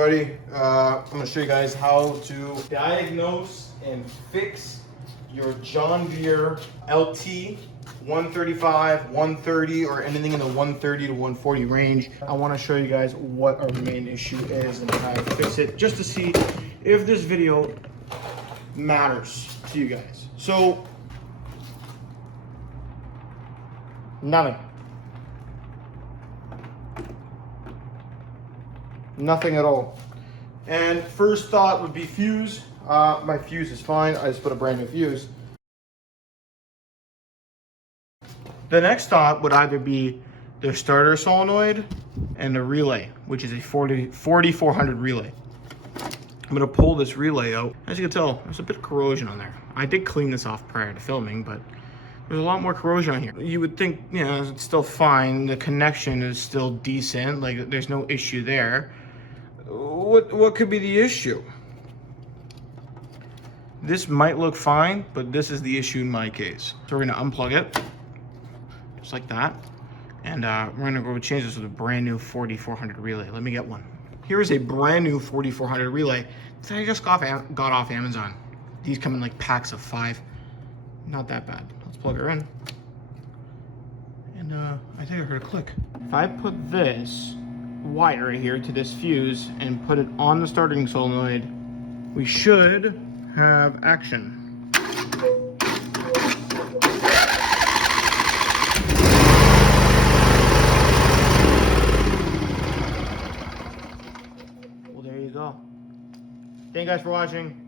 everybody. I'm going to show you guys how to diagnose and fix your John Deere LT 135, 130, or anything in the 130 to 140 range. I want to show you guys what our main issue is and how to fix it, just to see if this video matters to you guys. So, nothing. Nothing at all. And first thought would be fuse. My fuse is fine. I just put a brand new fuse. The next thought would either be the starter solenoid and the relay, which is a 4400 relay. I'm gonna pull this relay out. As you can tell, there's a bit of corrosion on there. I did clean this off prior to filming, but there's a lot more corrosion on here. You would think, you know, it's still fine. The connection is still decent. Like, there's no issue there. What could be the issue? This might look fine, but this is the issue in my case. So we're gonna unplug it, just like that. And we're gonna go change this with a brand new 4400 relay. Let me get one. Here is a brand new 4400 relay that I just got off Amazon. These come in like packs of 5. Not that bad. Let's plug her in. And I think I heard a click. If I put this wire right here to this fuse and put it on the starting solenoid, we should have action. Well, there you go. Thank you guys for watching.